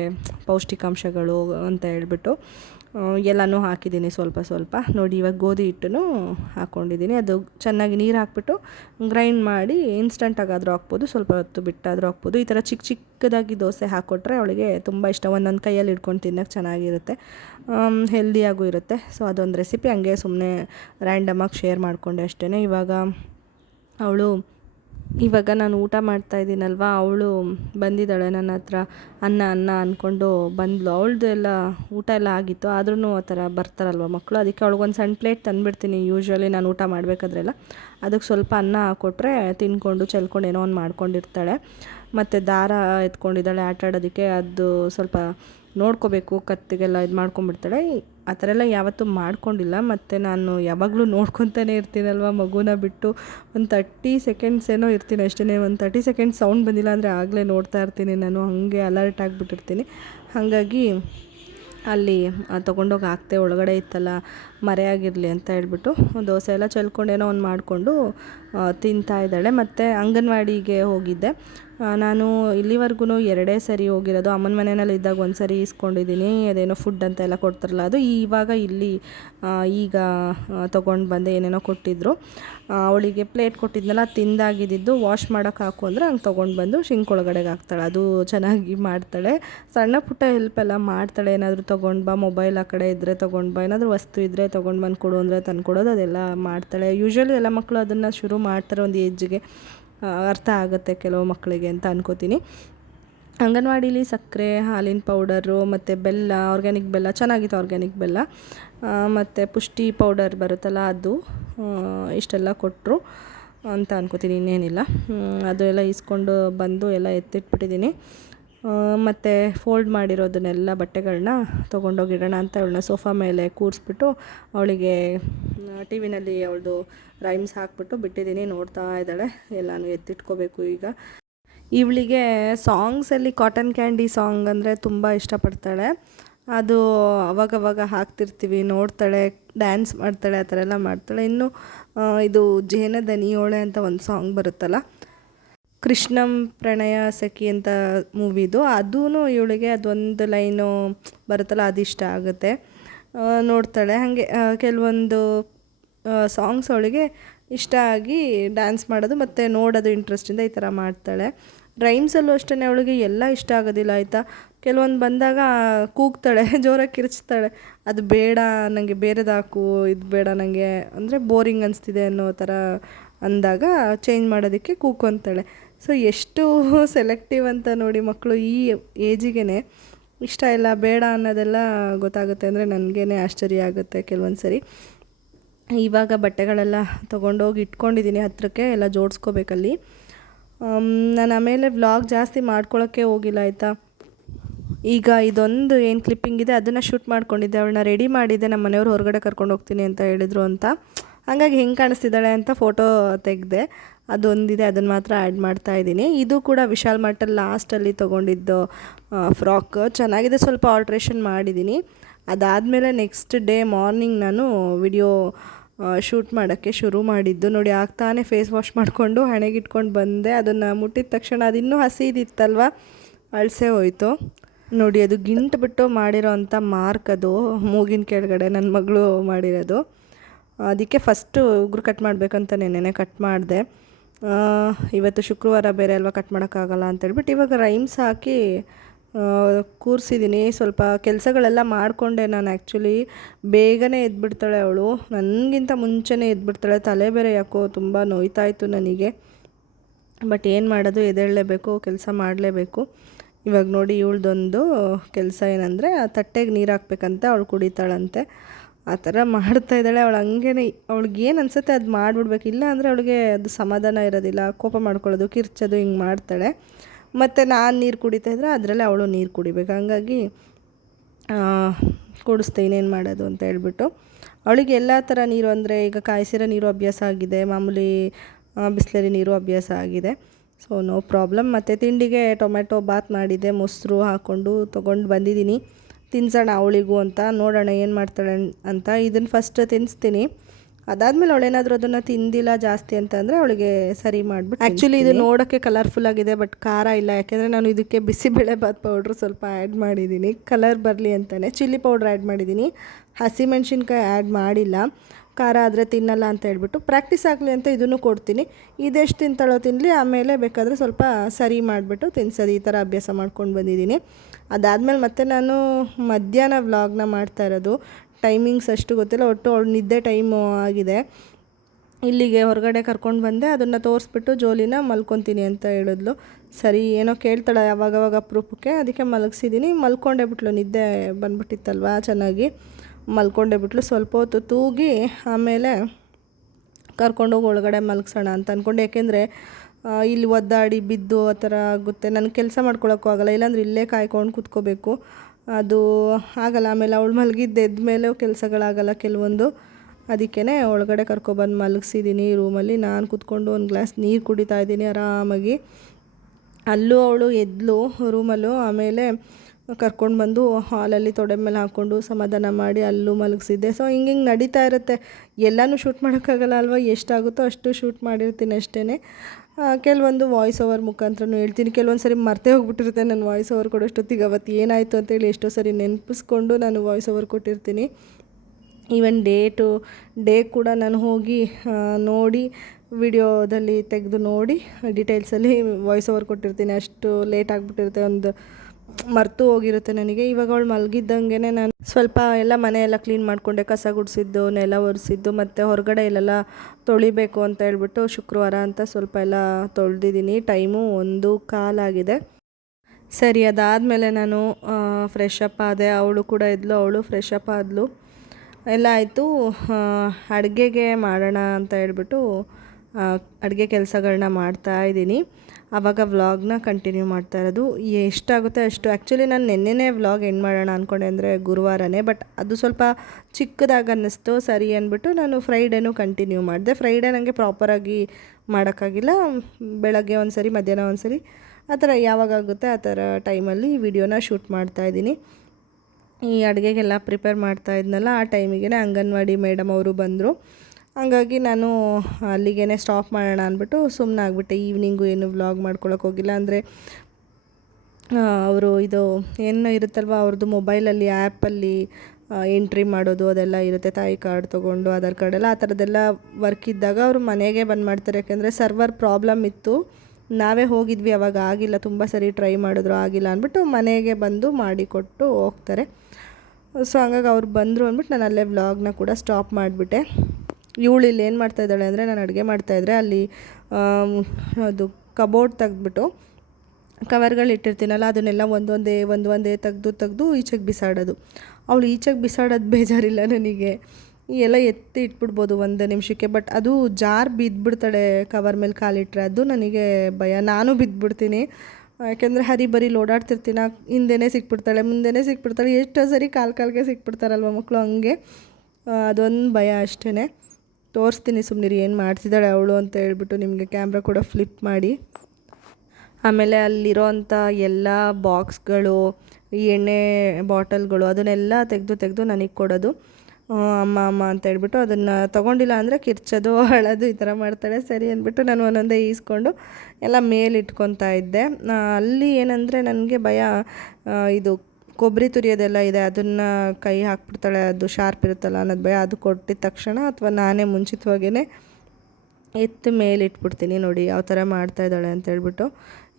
ಪೌಷ್ಟಿಕಾಂಶಗಳು ಅಂತ ಹೇಳ್ಬಿಟ್ಟು ಎಲ್ಲನೂ ಹಾಕಿದ್ದೀನಿ ಸ್ವಲ್ಪ ನೋಡಿ. ಇವಾಗ ಗೋಧಿ ಹಿಟ್ಟನ್ನು ಹಾಕ್ಕೊಂಡಿದ್ದೀನಿ. ಅದು ಚೆನ್ನಾಗಿ ನೀರು ಹಾಕ್ಬಿಟ್ಟು ಗ್ರೈಂಡ್ ಮಾಡಿ ಇನ್ಸ್ಟಂಟಾಗಾದರೂ ಹಾಕ್ಬೋದು, ಸ್ವಲ್ಪ ಹೊತ್ತು ಬಿಟ್ಟಾದರೂ ಹಾಕ್ಬೋದು. ಈ ಥರ ಚಿಕ್ಕದಾಗಿ ದೋಸೆ ಹಾಕ್ಕೊಟ್ರೆ ಅವಳಿಗೆ ತುಂಬ ಇಷ್ಟ. ಒಂದೊಂದು ಕೈಯಲ್ಲಿ ಹಿಡ್ಕೊಂಡು ತಿನ್ನೋಕ್ಕೆ ಚೆನ್ನಾಗಿರುತ್ತೆ, ಹೆಲ್ದಿಯಾಗೂ ಇರುತ್ತೆ. ಸೊ ಅದೊಂದು ರೆಸಿಪಿ ಹಂಗೆ ಸುಮ್ಮನೆ ರ್ಯಾಂಡಮಾಗಿ ಶೇರ್ ಮಾಡಿಕೊಂಡೆ ಅಷ್ಟೇ. ಇವಾಗ ನಾನು ಊಟ ಮಾಡ್ತಾಯಿದ್ದೀನಲ್ವ, ಅವಳು ಬಂದಿದ್ದಾಳೆ ನನ್ನ ಹತ್ರ. ಅನ್ನ ಅಂದ್ಕೊಂಡು ಬಂದಳು. ಅವಳದು ಎಲ್ಲ ಊಟ ಎಲ್ಲ ಆಗಿತ್ತು. ಆದ್ರೂ ಆ ಥರ ಬರ್ತಾರಲ್ವ ಮಕ್ಕಳು. ಅದಕ್ಕೆ ಅವಳಿಗೊಂದು ಸಣ್ಣ ಪ್ಲೇಟ್ ತಂದುಬಿಡ್ತೀನಿ ಯೂಶ್ವಲಿ ನಾನು ಊಟ ಮಾಡಬೇಕಾದ್ರೆಲ್ಲ. ಅದಕ್ಕೆ ಸ್ವಲ್ಪ ಅನ್ನ ಹಾಕ್ಕೊಟ್ರೆ ತಿನ್ಕೊಂಡು ಚೆಲ್ಕೊಂಡು ಏನೋ ಒಂದು ಮಾಡ್ಕೊಂಡಿರ್ತಾಳೆ. ಮತ್ತು ದಾರ ಎತ್ಕೊಂಡಿದ್ದಾಳೆ ಆಟ ಆಡೋದಕ್ಕೆ. ಅದು ಸ್ವಲ್ಪ ನೋಡ್ಕೋಬೇಕು, ಕತ್ತಿಗೆಲ್ಲ ಇದು ಮಾಡ್ಕೊಂಬಿಡ್ತಾಳೆ. ಆ ಥರ ಎಲ್ಲ ಯಾವತ್ತೂ ಮಾಡ್ಕೊಂಡಿಲ್ಲ. ಮತ್ತು ನಾನು ಯಾವಾಗಲೂ ನೋಡ್ಕೊತಾನೆ ಇರ್ತೀನಲ್ವ ಮಗುನ ಬಿಟ್ಟು. ಒಂದು 30 ಸೆಕೆಂಡ್ಸ್ ಏನೋ ಇರ್ತೀನಿ ಅಷ್ಟೇ. ಒಂದು 30 ಸೆಕೆಂಡ್ಸ್ ಸೌಂಡ್ ಬಂದಿಲ್ಲ ಅಂದರೆ ಆಗಲೇ ನೋಡ್ತಾ ಇರ್ತೀನಿ ನಾನು, ಹಾಗೆ ಅಲರ್ಟ್ ಆಗಿಬಿಟ್ಟಿರ್ತೀನಿ. ಹಾಗಾಗಿ ಅಲ್ಲಿ ತೊಗೊಂಡೋಗಿ ಹಾಕ್ತೆ, ಒಳಗಡೆ ಇತ್ತಲ್ಲ ಮರೆಯಾಗಿರಲಿ ಅಂತ ಹೇಳ್ಬಿಟ್ಟು ದೋಸೆ ಎಲ್ಲ ಚೆಲ್ಕೊಂಡೇನೋ ಒಂದು ಮಾಡಿಕೊಂಡು ತಿಂತಾ ಇದ್ದಾಳೆ. ಮತ್ತು ಅಂಗನವಾಡಿಗೆ ಹೋಗಿದ್ದೆ ನಾನು. ಇಲ್ಲಿವರೆಗೂ 2 ಸರಿ ಹೋಗಿರೋದು. ಅಮ್ಮನ ಮನೆಯಲ್ಲಿ ಇದ್ದಾಗ ಒಂದು ಸರಿ ಇಸ್ಕೊಂಡಿದ್ದೀನಿ, ಅದೇನೋ ಫುಡ್ ಅಂತ ಎಲ್ಲ ಕೊಡ್ತಾರಲ್ಲ ಅದು. ಇವಾಗ ಇಲ್ಲಿ ಈಗ ತೊಗೊಂಡು ಬಂದೆ, ಏನೇನೋ ಕೊಟ್ಟಿದ್ದರು. ಅವಳಿಗೆ ಪ್ಲೇಟ್ ಕೊಟ್ಟಿದ್ನಲ್ಲ, ತಿಂದಾಗಿದ್ದು ವಾಶ್ ಮಾಡೋಕೆ ಹಾಕು ಅಂದರೆ ಹಂಗೆ ತೊಗೊಂಡು ಬಂದು ಶಿಂಕ್ ಒಳಗಡೆಗೆ ಹಾಕ್ತಾಳೆ. ಅದು ಚೆನ್ನಾಗಿ ಮಾಡ್ತಾಳೆ. ಸಣ್ಣ ಪುಟ್ಟ ಹೆಲ್ಪ್ ಎಲ್ಲ ಮಾಡ್ತಾಳೆ. ಏನಾದರೂ ತೊಗೊಂಡು ಬಾ, ಮೊಬೈಲ್ ಆ ಕಡೆ ಇದ್ದರೆ ತೊಗೊಂಡು ಬಾ, ಏನಾದರೂ ವಸ್ತು ಇದ್ದರೆ ತೊಗೊಂಡು ಬಂದು ಕೊಡು ಅಂದರೆ ತಂದು ಕೊಡೋದು, ಅದೆಲ್ಲ ಮಾಡ್ತಾಳೆ. ಯೂಶ್ವಲಿ ಎಲ್ಲ ಮಕ್ಕಳು ಅದನ್ನು ಶುರು ಮಾಡ್ತಾರೆ ಒಂದು ಏಜ್ಗೆ, ಅರ್ಥ ಆಗುತ್ತೆ ಕೆಲವು ಮಕ್ಕಳಿಗೆ ಅಂತ ಅನ್ಕೋತೀನಿ. ಅಂಗನವಾಡೀಲಿ ಸಕ್ಕರೆ, ಹಾಲಿನ ಪೌಡರು ಮತ್ತು ಬೆಲ್ಲ, ಆರ್ಗ್ಯಾನಿಕ್ ಬೆಲ್ಲ ಚೆನ್ನಾಗಿತ್ತು, ಆರ್ಗ್ಯಾನಿಕ್ ಬೆಲ್ಲ ಮತ್ತು ಪುಷ್ಟಿ ಪೌಡರ್ ಬರುತ್ತಲ್ಲ ಅದು, ಇಷ್ಟೆಲ್ಲ ಕೊಟ್ಟರು ಅಂತ ಅನ್ಕೋತೀನಿ, ಇನ್ನೇನಿಲ್ಲ. ಅದು ಎಲ್ಲ ಇಸ್ಕೊಂಡು ಬಂದು ಎಲ್ಲ ಎತ್ತಿಟ್ಬಿಟ್ಟಿದ್ದೀನಿ. ಮತ್ತು ಫೋಲ್ಡ್ ಮಾಡಿರೋದನ್ನೆಲ್ಲ ಬಟ್ಟೆಗಳನ್ನ ತೊಗೊಂಡೋಗಿಡೋಣ ಅಂತ ಅವಳನ್ನ ಸೋಫಾ ಮೇಲೆ ಕೂರಿಸ್ಬಿಟ್ಟು ಅವಳಿಗೆ ಟಿ ವಿನಲ್ಲಿ ಅವಳದು ರೈಮ್ಸ್ ಹಾಕ್ಬಿಟ್ಟು ಬಿಟ್ಟಿದ್ದೀನಿ. ನೋಡ್ತಾ ಇದ್ದಾಳೆ. ಎಲ್ಲನೂ ಎತ್ತಿಟ್ಕೋಬೇಕು ಈಗ. ಇವಳಿಗೆ ಸಾಂಗ್ಸಲ್ಲಿ ಕಾಟನ್ ಕ್ಯಾಂಡಿ ಸಾಂಗ್ ಅಂದರೆ ತುಂಬ ಇಷ್ಟಪಡ್ತಾಳೆ. ಅದು ಅವಾಗವಾಗ ಹಾಕ್ತಿರ್ತೀವಿ, ನೋಡ್ತಾಳೆ, ಡ್ಯಾನ್ಸ್ ಮಾಡ್ತಾಳೆ, ಆ ಥರ ಎಲ್ಲ ಮಾಡ್ತಾಳೆ. ಇನ್ನು ಇದು ಜೇನದನಿಯೋಳೆ ಅಂತ ಒಂದು ಸಾಂಗ್ ಬರುತ್ತಲ್ಲ, ಕೃಷ್ಣಂ ಪ್ರಣಯ ಸಖಿ ಅಂತ ಮೂವಿದು, ಅದೂ ಇವಳಿಗೆ ಅದೊಂದು ಲೈನು ಬರುತ್ತಲ್ಲ ಅದು ಇಷ್ಟ ಆಗುತ್ತೆ, ನೋಡ್ತಾಳೆ. ಹಾಗೆ ಕೆಲವೊಂದು ಸಾಂಗ್ಸ್ ಅವಳಿಗೆ ಇಷ್ಟ ಆಗಿ ಡ್ಯಾನ್ಸ್ ಮಾಡೋದು ಮತ್ತು ನೋಡೋದು ಇಂಟ್ರೆಸ್ಟಿಂದ ಈ ಥರ ಮಾಡ್ತಾಳೆ. ರೈಮ್ಸಲ್ಲೂ ಅಷ್ಟೇ ಅವಳಿಗೆ ಎಲ್ಲ ಇಷ್ಟ ಆಗೋದಿಲ್ಲ ಆಯಿತಾ. ಕೆಲವೊಂದು ಬಂದಾಗ ಕೂಗ್ತಾಳೆ, ಜೋರಾಗಿ ಕಿರ್ಚ್ತಾಳೆ, ಅದು ಬೇಡ ನನಗೆ ಬೇರೆದು ಹಾಕು, ಇದು ಬೇಡ ನನಗೆ ಅಂದರೆ ಬೋರಿಂಗ್ ಅನಿಸ್ತಿದೆ ಅನ್ನೋ ಥರ ಅಂದಾಗ ಚೇಂಜ್ ಮಾಡೋದಕ್ಕೆ ಕೂಗ್ಕೊತಾಳೆ. ಸೊ ಎಷ್ಟು ಸೆಲೆಕ್ಟಿವ್ ಅಂತ ನೋಡಿ ಮಕ್ಕಳು, ಈ ಏಜಿಗೆ ಇಷ್ಟ ಇಲ್ಲ ಬೇಡ ಅನ್ನೋದೆಲ್ಲ ಗೊತ್ತಾಗುತ್ತೆ ಅಂದರೆ ನನಗೇ ಆಶ್ಚರ್ಯ ಆಗುತ್ತೆ ಕೆಲವೊಂದು ಸರಿ. ಇವಾಗ ಬಟ್ಟೆಗಳೆಲ್ಲ ತೊಗೊಂಡೋಗಿ ಇಟ್ಕೊಂಡಿದ್ದೀನಿ ಹತ್ತಿರಕ್ಕೆ, ಎಲ್ಲ ಜೋಡಿಸ್ಕೋಬೇಕಲ್ಲಿ. ನಾನು ಆಮೇಲೆ ವ್ಲಾಗ್ ಜಾಸ್ತಿ ಮಾಡ್ಕೊಳ್ಳೋಕ್ಕೆ ಹೋಗಿಲ್ಲ ಆಯಿತಾ. ಈಗ ಇದೊಂದು ಏನು ಕ್ಲಿಪ್ಪಿಂಗ್ ಇದೆ ಅದನ್ನು ಶೂಟ್ ಮಾಡ್ಕೊಂಡಿದ್ದೆ, ಅವಳನ್ನ ರೆಡಿ ಮಾಡಿದ್ದೆ. ನಮ್ಮ ಮನೆಯವ್ರು ಹೊರಗಡೆ ಕರ್ಕೊಂಡು ಹೋಗ್ತೀನಿ ಅಂತ ಹೇಳಿದರು ಅಂತ, ಹಾಗಾಗಿ ಹೆಂಗೆ ಕಾಣಿಸ್ತಿದ್ದಾಳೆ ಅಂತ ಫೋಟೋ ತೆಗೆದೆ. ಅದೊಂದಿದೆ, ಅದನ್ನು ಮಾತ್ರ ಆ್ಯಡ್ ಮಾಡ್ತಾಯಿದ್ದೀನಿ. ಇದು ಕೂಡ ವಿಶಾಲ್ ಮಾರ್ಟಲ್ಲಿ ಲಾಸ್ಟಲ್ಲಿ ತೊಗೊಂಡಿದ್ದು ಫ್ರಾಕ್, ಚೆನ್ನಾಗಿದೆ. ಸ್ವಲ್ಪ ಆಲ್ಟ್ರೇಷನ್ ಮಾಡಿದ್ದೀನಿ. ಅದಾದಮೇಲೆ ನೆಕ್ಸ್ಟ್ ಡೇ ಮಾರ್ನಿಂಗ್ ನಾನು ವಿಡಿಯೋ ಶೂಟ್ ಮಾಡೋಕ್ಕೆ ಶುರು ಮಾಡಿದ್ದು. ನೋಡಿ ಆಗ್ತಾನೆ ಫೇಸ್ ವಾಶ್ ಮಾಡಿಕೊಂಡು ಹಣೆಗಿಟ್ಕೊಂಡು ಬಂದೆ. ಅದನ್ನು ಮುಟ್ಟಿದ ತಕ್ಷಣ ಅದು ಇನ್ನೂ ಹಸಿದಿತ್ತಲ್ವ, ಅಳಸೆ ಹೋಯಿತು. ನೋಡಿ ಅದು ಗಿಂಟು ಬಿಟ್ಟು ಮಾಡಿರೋ ಅಂಥ ಮಾರ್ಕ್, ಅದು ಮೂಗಿನ ಕೆಳಗಡೆ ನನ್ನ ಮಗಳು ಮಾಡಿರೋದು. ಅದಕ್ಕೆ ಫಸ್ಟು ಉಗುರು ಕಟ್ ಮಾಡಬೇಕಂತ ನೆನ್ನೆ ಕಟ್ ಮಾಡಿದೆ. ಇವತ್ತು ಶುಕ್ರವಾರ ಬೇರೆ ಅಲ್ವಾ, ಕಟ್ ಮಾಡೋಕ್ಕಾಗಲ್ಲ ಅಂತೇಳ್ಬಿಟ್ಟು ಇವಾಗ ರೈಮ್ಸ್ ಹಾಕಿ ಕೂರಿಸಿದ್ದೀನಿ. ಸ್ವಲ್ಪ ಕೆಲಸಗಳೆಲ್ಲ ಮಾಡಿಕೊಂಡೆ ನಾನು. ಆ್ಯಕ್ಚುಲಿ ಬೇಗನೆ ಎದ್ಬಿಡ್ತಾಳೆ ಅವಳು, ನನಗಿಂತ ಮುಂಚೆನೇ ಎದ್ಬಿಡ್ತಾಳೆ. ತಲೆ ಬೇರೆ ಯಾಕೋ ತುಂಬ ನೋಯ್ತಾಯಿತ್ತು ನನಗೆ, ಬಟ್ ಏನು ಮಾಡೋದು, ಎದ್ದೇಳಲೇಬೇಕು, ಕೆಲಸ ಮಾಡಲೇಬೇಕು. ಇವಾಗ ನೋಡಿ ಇವಳ್ದೊಂದು ಕೆಲಸ ಏನಂದರೆ ತಟ್ಟೆಗೆ ನೀರು ಹಾಕ್ಬೇಕಂತೆ, ಅವಳು ಕುಡಿತಾಳಂತೆ. ಆ ಥರ ಮಾಡ್ತಾಯಿದ್ದಾಳೆ ಅವಳು. ಹಂಗೇ ಅವಳಿಗೆ ಏನು ಅನಿಸುತ್ತೆ ಅದು ಮಾಡಿಬಿಡ್ಬೇಕು, ಇಲ್ಲ ಅಂದರೆ ಅವಳಿಗೆ ಅದು ಸಮಾಧಾನ ಇರೋದಿಲ್ಲ, ಕೋಪ ಮಾಡ್ಕೊಳ್ಳೋದು, ಕಿರ್ಚೋದು ಹಿಂಗೆ ಮಾಡ್ತಾಳೆ. ಮತ್ತು ನಾನು ನೀರು ಕುಡಿತಾಯಿದ್ರೆ ಅದರಲ್ಲೇ ಅವಳು ನೀರು ಕುಡಿಬೇಕು. ಹಂಗಾಗಿ ಕುಡಿಸ್ತೆ, ಇನ್ನೇನು ಮಾಡೋದು ಅಂತ ಹೇಳ್ಬಿಟ್ಟು. ಅವಳಿಗೆ ಎಲ್ಲ ಥರ ನೀರು ಅಂದರೆ ಈಗ ಕಾಯಿಸಿರೋ ನೀರು ಅಭ್ಯಾಸ ಆಗಿದೆ, ಮಾಮೂಲಿ ಬಿಸ್ಲರಿ ನೀರು ಅಭ್ಯಾಸ ಆಗಿದೆ. So no problem. ಮತ್ತು ತಿಂಡಿಗೆ ಟೊಮೆಟೊ ಬಾತ್ ಮಾಡಿದ್ದೆ, ಮೊಸರು ಹಾಕ್ಕೊಂಡು ತೊಗೊಂಡು ಬಂದಿದ್ದೀನಿ. ತಿನ್ಸೋಣ ಅವಳಿಗೂ ಅಂತ, ನೋಡೋಣ ಏನು ಮಾಡ್ತಾಳೆ ಅಂತ. ಇದನ್ನು ಫಸ್ಟ್ ತಿನ್ನಿಸ್ತೀನಿ, ಅದಾದಮೇಲೆ ಅವಳೇನಾದರೂ ಅದನ್ನು ತಿಂದಿಲ್ಲ ಜಾಸ್ತಿ ಅಂತಂದರೆ ಅವಳಿಗೆ ಸರಿ ಮಾಡಿಬಿಟ್ಟು. ಆ್ಯಕ್ಚುಲಿ ಇದು ನೋಡೋಕ್ಕೆ ಕಲರ್ಫುಲ್ ಆಗಿದೆ, ಬಟ್ ಖಾರ ಇಲ್ಲ. ಯಾಕೆಂದರೆ ನಾನು ಇದಕ್ಕೆ ಬಿಸಿಬೇಳೆಬಾತ್ ಪೌಡ್ರು ಸ್ವಲ್ಪ ಆ್ಯಡ್ ಮಾಡಿದ್ದೀನಿ, ಕಲರ್ ಬರಲಿ ಅಂತಲೇ. ಚಿಲ್ಲಿ ಪೌಡ್ರ್ ಆ್ಯಡ್ ಮಾಡಿದ್ದೀನಿ, ಹಸಿಮೆಣ್ಸಿನ್ಕಾಯಿ ಆ್ಯಡ್ ಮಾಡಿಲ್ಲ. ಖಾರ ಆದರೆ ತಿನ್ನಲ್ಲ ಅಂತ ಹೇಳ್ಬಿಟ್ಟು ಪ್ರಾಕ್ಟೀಸ್ ಆಗಲಿ ಅಂತ ಇದನ್ನು ಕೊಡ್ತೀನಿ. ಇದೆಷ್ಟು ತಿಂತಾಳೋ ತಿನ್ನಲಿ, ಆಮೇಲೆ ಬೇಕಾದರೆ ಸ್ವಲ್ಪ ಸರಿ ಮಾಡಿಬಿಟ್ಟು ತಿನ್ಸೋದು, ಈ ಥರ ಅಭ್ಯಾಸ ಮಾಡ್ಕೊಂಡು ಬಂದಿದ್ದೀನಿ. ಅದಾದಮೇಲೆ ಮತ್ತೆ ನಾನು ಮಧ್ಯಾಹ್ನ ವ್ಲಾಗ್ನ ಮಾಡ್ತಾ ಇರೋದು. ಟೈಮಿಂಗ್ಸ್ ಅಷ್ಟು ಗೊತ್ತಿಲ್ಲ, ಒಟ್ಟು ಅವಳು ನಿದ್ದೆ ಟೈಮು ಆಗಿದೆ. ಇಲ್ಲಿಗೆ ಹೊರಗಡೆ ಕರ್ಕೊಂಡು ಬಂದೆ, ಅದನ್ನು ತೋರಿಸ್ಬಿಟ್ಟು ಜೋಲಿನ ಮಲ್ಕೊತೀನಿ ಅಂತ ಹೇಳಿದ್ಲು. ಸರಿ ಏನೋ ಕೇಳ್ತಾಳೆ ಯಾವಾಗವಾಗ ಅಪರೂಪಕ್ಕೆ, ಅದಕ್ಕೆ ಮಲಗಿಸಿದ್ದೀನಿ. ಮಲ್ಕೊಂಡೇ ಬಿಟ್ಲು, ನಿದ್ದೆ ಬಂದ್ಬಿಟ್ಟಿತ್ತಲ್ವ ಚೆನ್ನಾಗಿ, ಮಲ್ಕೊಂಡೇ ಬಿಟ್ಲು. ಸ್ವಲ್ಪ ಹೊತ್ತು ತೂಗಿ ಆಮೇಲೆ ಕರ್ಕೊಂಡೋಗಿ ಒಳಗಡೆ ಮಲಗಿಸೋಣ ಅಂತ ಅಂದ್ಕೊಂಡು. ಯಾಕೆಂದರೆ ಇಲ್ಲಿ ಒದ್ದಾಡಿ ಬಿದ್ದು ಆ ಥರ ಆಗುತ್ತೆ, ನನಗೆ ಕೆಲಸ ಮಾಡ್ಕೊಳಕ್ಕೂ ಆಗೋಲ್ಲ. ಇಲ್ಲಾಂದ್ರೆ ಇಲ್ಲೇ ಕಾಯ್ಕೊಂಡು ಕೂತ್ಕೋಬೇಕು. ಅದು ಆಗಲ್ಲ. ಆಮೇಲೆ ಅವಳು ಮಲಗಿದ್ದು ಎದ್ದ ಮೇಲೂ ಕೆಲಸಗಳಾಗಲ್ಲ ಕೆಲವೊಂದು. ಅದಕ್ಕೇ ಒಳಗಡೆ ಕರ್ಕೊಬಂದು ಮಲಗಿಸಿದ್ದೀನಿ ರೂಮಲ್ಲಿ. ನಾನು ಕೂತ್ಕೊಂಡು ಒಂದು ಗ್ಲಾಸ್ ನೀರು ಕುಡಿತಾ ಇದ್ದೀನಿ ಆರಾಮಾಗಿ. ಅಲ್ಲೂ ಅವಳು ಎದ್ಲು ರೂಮಲ್ಲೂ. ಆಮೇಲೆ ಕರ್ಕೊಂಡು ಬಂದು ಹಾಲಲ್ಲಿ ತೊಡೆ ಮೇಲೆ ಹಾಕ್ಕೊಂಡು ಸಮಾಧಾನ ಮಾಡಿ ಅಲ್ಲೂ ಮಲಗಿಸಿದ್ದೆ. ಸೊ ಹಿಂಗೆ ನಡೀತಾ ಇರುತ್ತೆ. ಎಲ್ಲನೂ ಶೂಟ್ ಮಾಡೋಕ್ಕಾಗಲ್ಲ ಅಲ್ವಾ, ಎಷ್ಟಾಗುತ್ತೋ ಅಷ್ಟು ಶೂಟ್ ಮಾಡಿರ್ತೀನಿ ಅಷ್ಟೇ. ಕೆಲವೊಂದು ವಾಯ್ಸ್ ಓವರ್ ಮುಖಾಂತರನೂ ಹೇಳ್ತೀನಿ. ಕೆಲವೊಂದು ಸರಿ ಮರ್ತೇ ಹೋಗ್ಬಿಟ್ಟಿರುತ್ತೆ ನಾನು ವಾಯ್ಸ್ ಓವರ್ ಕೊಡೋಷ್ಟೊತ್ತಿಗೆ. ಅವತ್ತು ಏನಾಯಿತು ಅಂತೇಳಿ ಎಷ್ಟೋ ಸರಿ ನೆನಪಿಸ್ಕೊಂಡು ನಾನು ವಾಯ್ಸ್ ಓವರ್ ಕೊಟ್ಟಿರ್ತೀನಿ. ಈವನ್ ಡೇ ಕೂಡ ನಾನು ಹೋಗಿ ನೋಡಿ ವಿಡಿಯೋದಲ್ಲಿ ತೆಗೆದು ನೋಡಿ ಡೀಟೇಲ್ಸಲ್ಲಿ ವಾಯ್ಸ್ ಓವರ್ ಕೊಟ್ಟಿರ್ತೀನಿ. ಅಷ್ಟು ಲೇಟ್ ಆಗಿಬಿಟ್ಟಿರುತ್ತೆ, ಒಂದು ಮರೆತು ಹೋಗಿರುತ್ತೆ ನನಗೆ. ಇವಾಗ ಅವಳು ಮಲಗಿದ್ದಂಗೆ ನಾನು ಸ್ವಲ್ಪ ಎಲ್ಲ ಮನೆಯೆಲ್ಲ ಕ್ಲೀನ್ ಮಾಡಿಕೊಂಡೆ. ಕಸ ಗುಡಿಸಿದ್ದು, ನೆಲ ಒರೆಸಿದ್ದು, ಮತ್ತು ಹೊರಗಡೆ ಇಲ್ಲೆಲ್ಲ ತೊಳಿಬೇಕು ಅಂತ ಹೇಳ್ಬಿಟ್ಟು ಶುಕ್ರವಾರ ಅಂತ ಸ್ವಲ್ಪ ಎಲ್ಲ ತೊಳೆದಿದ್ದೀನಿ. ಟೈಮು 1:15 ಆಗಿದೆ. ಸರಿ, ಅದಾದಮೇಲೆ ನಾನು ಫ್ರೆಶ್ ಅಪ್ ಆದೆ. ಅವಳು ಕೂಡ ಇದ್ಲು, ಅವಳು ಫ್ರೆಶ್ ಅಪ್ ಆದಳು. ಎಲ್ಲ ಆಯಿತು. ಅಡುಗೆಗೆ ಮಾಡೋಣ ಅಂತ ಹೇಳ್ಬಿಟ್ಟು ಅಡುಗೆ ಕೆಲಸಗಳನ್ನ ಮಾಡ್ತಾಯಿದ್ದೀನಿ. ಆವಾಗ ವ್ಲಾಗ್ನ ಕಂಟಿನ್ಯೂ ಮಾಡ್ತಾ ಇರೋದು. ಎಷ್ಟಾಗುತ್ತೆ ಅಷ್ಟು. ಆ್ಯಕ್ಚುಲಿ ನಾನು ನೆನ್ನೆನೇ ವ್ಲಾಗ್ ಎಂಡ್ ಮಾಡೋಣ ಅಂದ್ಕೊಂಡೆ, ಅಂದರೆ ಗುರುವಾರನೇ. ಬಟ್ ಅದು ಸ್ವಲ್ಪ ಚಿಕ್ಕದಾಗಿ ಅನ್ನಿಸ್ತು. ಸರಿ ಅಂದ್ಬಿಟ್ಟು ನಾನು ಫ್ರೈಡೇನೂ ಕಂಟಿನ್ಯೂ ಮಾಡಿದೆ. ಫ್ರೈಡೇ ನನಗೆ ಪ್ರಾಪರಾಗಿ ಮಾಡೋಕ್ಕಾಗಿಲ್ಲ. ಬೆಳಗ್ಗೆ ಒಂದು ಸರಿ, ಮಧ್ಯಾಹ್ನ ಒಂದು ಸರಿ, ಆ ಥರ ಯಾವಾಗಾಗುತ್ತೆ ಆ ಥರ ಟೈಮಲ್ಲಿ ವಿಡಿಯೋನ ಶೂಟ್ ಮಾಡ್ತಾಯಿದ್ದೀನಿ. ಈ ಅಡುಗೆಗೆಲ್ಲ ಪ್ರಿಪೇರ್ ಮಾಡ್ತಾ ಇದ್ನಲ್ಲ, ಆ ಟೈಮಿಗೆ ಅಂಗನವಾಡಿ ಮೇಡಮ್ ಅವರು ಬಂದರು. ಹಂಗಾಗಿ ನಾನು ಅಲ್ಲಿಗೆ ಸ್ಟಾಪ್ ಮಾಡೋಣ ಅಂದ್ಬಿಟ್ಟು ಸುಮ್ಮನೆ ಆಗಿಬಿಟ್ಟೆ. ಈವ್ನಿಂಗು ಏನು ವ್ಲಾಗ್ ಮಾಡ್ಕೊಳಕ್ಕೆ ಹೋಗಿಲ್ಲ. ಅಂದರೆ ಅವರು ಇದು ಏನು ಇರುತ್ತಲ್ವ, ಅವ್ರದ್ದು ಮೊಬೈಲಲ್ಲಿ ಆ್ಯಪಲ್ಲಿ ಎಂಟ್ರಿ ಮಾಡೋದು ಅದೆಲ್ಲ ಇರುತ್ತೆ. ತಾಯಿ ಕಾರ್ಡ್ ತೊಗೊಂಡು, ಆಧಾರ್ ಕಾರ್ಡೆಲ್ಲ ಆ ಥರದ್ದೆಲ್ಲ ವರ್ಕ್ ಇದ್ದಾಗ ಅವರು ಮನೆಗೆ ಬಂದು ಮಾಡ್ತಾರೆ. ಯಾಕೆಂದರೆ ಸರ್ವರ್ ಪ್ರಾಬ್ಲಮ್ ಇತ್ತು. ನಾವೇ ಹೋಗಿದ್ವಿ, ಅವಾಗ ಆಗಿಲ್ಲ. ತುಂಬ ಸರಿ ಟ್ರೈ ಮಾಡಿದ್ರು, ಆಗಿಲ್ಲ ಅಂದ್ಬಿಟ್ಟು ಮನೆಗೆ ಬಂದು ಮಾಡಿಕೊಟ್ಟು ಹೋಗ್ತಾರೆ. ಸೊ ಹಂಗಾಗಿ ಅವ್ರು ಬಂದರು ಅಂದ್ಬಿಟ್ಟು ನಾನು ಅಲ್ಲೇ ವ್ಲಾಗ್ನ ಕೂಡ ಸ್ಟಾಪ್ ಮಾಡಿಬಿಟ್ಟೆ. ಇವಳು ಇಲ್ಲಿ ಏನು ಮಾಡ್ತಾಯಿದ್ದಾಳೆ ಅಂದರೆ, ನಾನು ಅಡುಗೆ ಮಾಡ್ತಾಯಿದ್ರೆ ಅಲ್ಲಿ ಅದು ಕಬೋರ್ಡ್ ತೆಗೆದ್ಬಿಟ್ಟು ಕವರ್ಗಳು ಇಟ್ಟಿರ್ತೀನಲ್ಲ, ಅದನ್ನೆಲ್ಲ ಒಂದೊಂದೇ ತೆಗೆದು ಈಚೆಗೆ ಬಿಸಾಡೋದು. ಅವಳು ಈಚೆಗೆ ಬಿಸಾಡೋದು ಬೇಜಾರಿಲ್ಲ ನನಗೆ, ಎಲ್ಲ ಎತ್ತಿ ಇಟ್ಬಿಡ್ಬೋದು 1 ನಿಮಿಷಕ್ಕೆ. ಬಟ್ ಅದು ಜಾರ್ ಬಿದ್ದುಬಿಡ್ತಾಳೆ ಕವರ್ ಮೇಲೆ ಕಾಲಿಟ್ರೆ, ಅದು ನನಗೆ ಭಯ. ನಾನು ಬಿದ್ದುಬಿಡ್ತೀನಿ. ಯಾಕೆಂದರೆ ಹರಿಬರಿ ಓಡಾಡ್ತಿರ್ತೀನಿ, ಹಿಂದೆನೇ ಸಿಕ್ಬಿಡ್ತಾಳೆ, ಮುಂದೆನೇ ಸಿಕ್ಬಿಡ್ತಾಳೆ. ಎಷ್ಟೋ ಸರಿ ಕಾಲ್ಗೆ ಸಿಕ್ಬಿಡ್ತಾರಲ್ವ ಮಕ್ಕಳು, ಹಂಗೆ ಅದೊಂದು ಭಯ ಅಷ್ಟೇ. ತೋರಿಸ್ತೀನಿ ಸುಮ್ಮನಿರಿ ಏನು ಮಾಡ್ತಿದ್ದಾಳೆ ಅವಳು ಅಂತ ಹೇಳ್ಬಿಟ್ಟು ನಿಮಗೆ ಕ್ಯಾಮ್ರಾ ಕೂಡ ಫ್ಲಿಪ್ ಮಾಡಿ. ಆಮೇಲೆ ಅಲ್ಲಿರೋಂಥ ಎಲ್ಲ ಬಾಕ್ಸ್ಗಳು, ಈ ಎಣ್ಣೆ ಬಾಟಲ್ಗಳು, ಅದನ್ನೆಲ್ಲ ತೆಗೆದು ನನಗೆ ಕೊಡೋದು. ಅಮ್ಮ ಅಂತ ಹೇಳ್ಬಿಟ್ಟು ಅದನ್ನು ತೊಗೊಂಡಿಲ್ಲ ಅಂದರೆ ಕಿರ್ಚೋದು, ಅಳೋದು, ಈ ಥರ ಮಾಡ್ತಾಳೆ. ಸರಿ ಅಂದ್ಬಿಟ್ಟು ನಾನು ಒಂದೊಂದೇ ಈಸ್ಕೊಂಡು ಎಲ್ಲ ಮೇಲೆ ಇಟ್ಕೊತಾ ಇದ್ದೆ. ಅಲ್ಲಿ ಏನಂದರೆ ನನಗೆ ಭಯ, ಇದು ಕೊಬ್ಬರಿ ತುರಿಯೋದೆಲ್ಲ ಇದೆ, ಅದನ್ನು ಕೈ ಹಾಕ್ಬಿಡ್ತಾಳೆ, ಅದು ಶಾರ್ಪ್ ಇರುತ್ತಲ್ಲ ಅನ್ನೋದು ಭಯ. ಅದು ಕೊಟ್ಟಿದ ತಕ್ಷಣ ಅಥವಾ ನಾನೇ ಮುಂಚಿತವಾಗೇ ಎತ್ತು ಮೇಲೆ ಇಟ್ಬಿಡ್ತೀನಿ. ನೋಡಿ ಯಾವ ಥರ ಮಾಡ್ತಾಯಿದ್ದಾಳೆ ಅಂತ ಹೇಳ್ಬಿಟ್ಟು.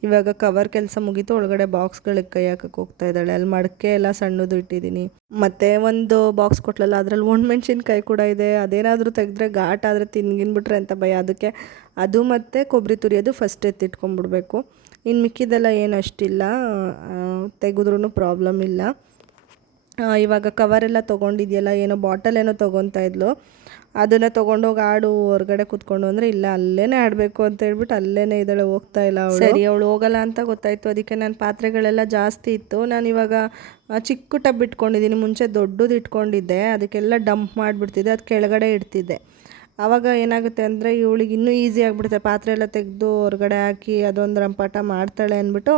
ಇವಾಗ ಕವರ್ ಕೆಲಸ ಮುಗೀತು, ಒಳಗಡೆ ಬಾಕ್ಸ್ಗಳಿಗೆ ಕೈ ಹಾಕಕ್ಕೆ ಹೋಗ್ತಾ ಇದ್ದಾಳೆ. ಅಲ್ಲಿ ಮಡಕೆ ಎಲ್ಲ ಸಣ್ಣದು ಇಟ್ಟಿದ್ದೀನಿ. ಮತ್ತು ಒಂದು ಬಾಕ್ಸ್ ಕೊಟ್ಲಲ್ಲ, ಅದರಲ್ಲಿ ಒಣಮೆಣ್ಸಿನ್ಕಾಯಿ ಕೂಡ ಇದೆ. ಅದೇನಾದರೂ ತೆಗೆದ್ರೆ ಘಾಟ್ ಆದರೆ ತಿನ್ಗಿನ್ಬಿಟ್ರೆ ಅಂತ ಭಯ. ಅದಕ್ಕೆ ಅದು ಮತ್ತು ಕೊಬ್ಬರಿ ತುರಿಯೋದು ಫಸ್ಟ್ ಎತ್ತಿಟ್ಕೊಂಡ್ಬಿಡ್ಬೇಕು. ಇನ್ನು ಮಿಕ್ಕಿದೆಲ್ಲ ಏನು ಅಷ್ಟಿಲ್ಲ, ತೆಗೆದ್ರೂ ಪ್ರಾಬ್ಲಮ್ ಇಲ್ಲ. ಇವಾಗ ಕವರೆಲ್ಲ ತೊಗೊಂಡಿದೆಯಲ್ಲ, ಏನೋ ಬಾಟಲ್ ಏನೋ ತೊಗೊತಾ ಇದ್ಲು, ಅದನ್ನು ತೊಗೊಂಡೋಗಿ ಆಡು ಹೊರಗಡೆ ಕೂತ್ಕೊಂಡು ಅಂದರೆ ಇಲ್ಲ ಅಲ್ಲೇ ಆಡಬೇಕು ಅಂತ ಹೇಳ್ಬಿಟ್ಟು ಅಲ್ಲೇ ಇದ್ದಾಳೆ, ಹೋಗ್ತಾ ಇಲ್ಲ ಅವಳು. ಸರಿ, ಅವಳು ಹೋಗಲ್ಲ ಅಂತ ಗೊತ್ತಾಯಿತು. ಅದಕ್ಕೆ ನಾನು ಪಾತ್ರೆಗಳೆಲ್ಲ ಜಾಸ್ತಿ ಇತ್ತು. ನಾನು ಇವಾಗ ಚಿಕ್ಕ ಟಬ್ ಇಟ್ಕೊಂಡಿದ್ದೀನಿ. ಮುಂಚೆ ದೊಡ್ಡದು ಇಟ್ಕೊಂಡಿದ್ದೆ, ಅದಕ್ಕೆಲ್ಲ ಡಂಪ್ ಮಾಡಿಬಿಡ್ತಿದ್ದೆ, ಅದು ಕೆಳಗಡೆ ಇಡ್ತಿದ್ದೆ. ಆವಾಗ ಏನಾಗುತ್ತೆ ಅಂದರೆ ಇವಳಿಗೆ ಇನ್ನೂ ಈಸಿ ಆಗಿಬಿಡುತ್ತೆ. ಪಾತ್ರೆ ಎಲ್ಲ ತೆಗೆದು ಹೊರಗಡೆ ಹಾಕಿ ಅದೊಂದು ರಂಪಾಟ ಮಾಡ್ತಾಳೆ ಅಂದ್ಬಿಟ್ಟು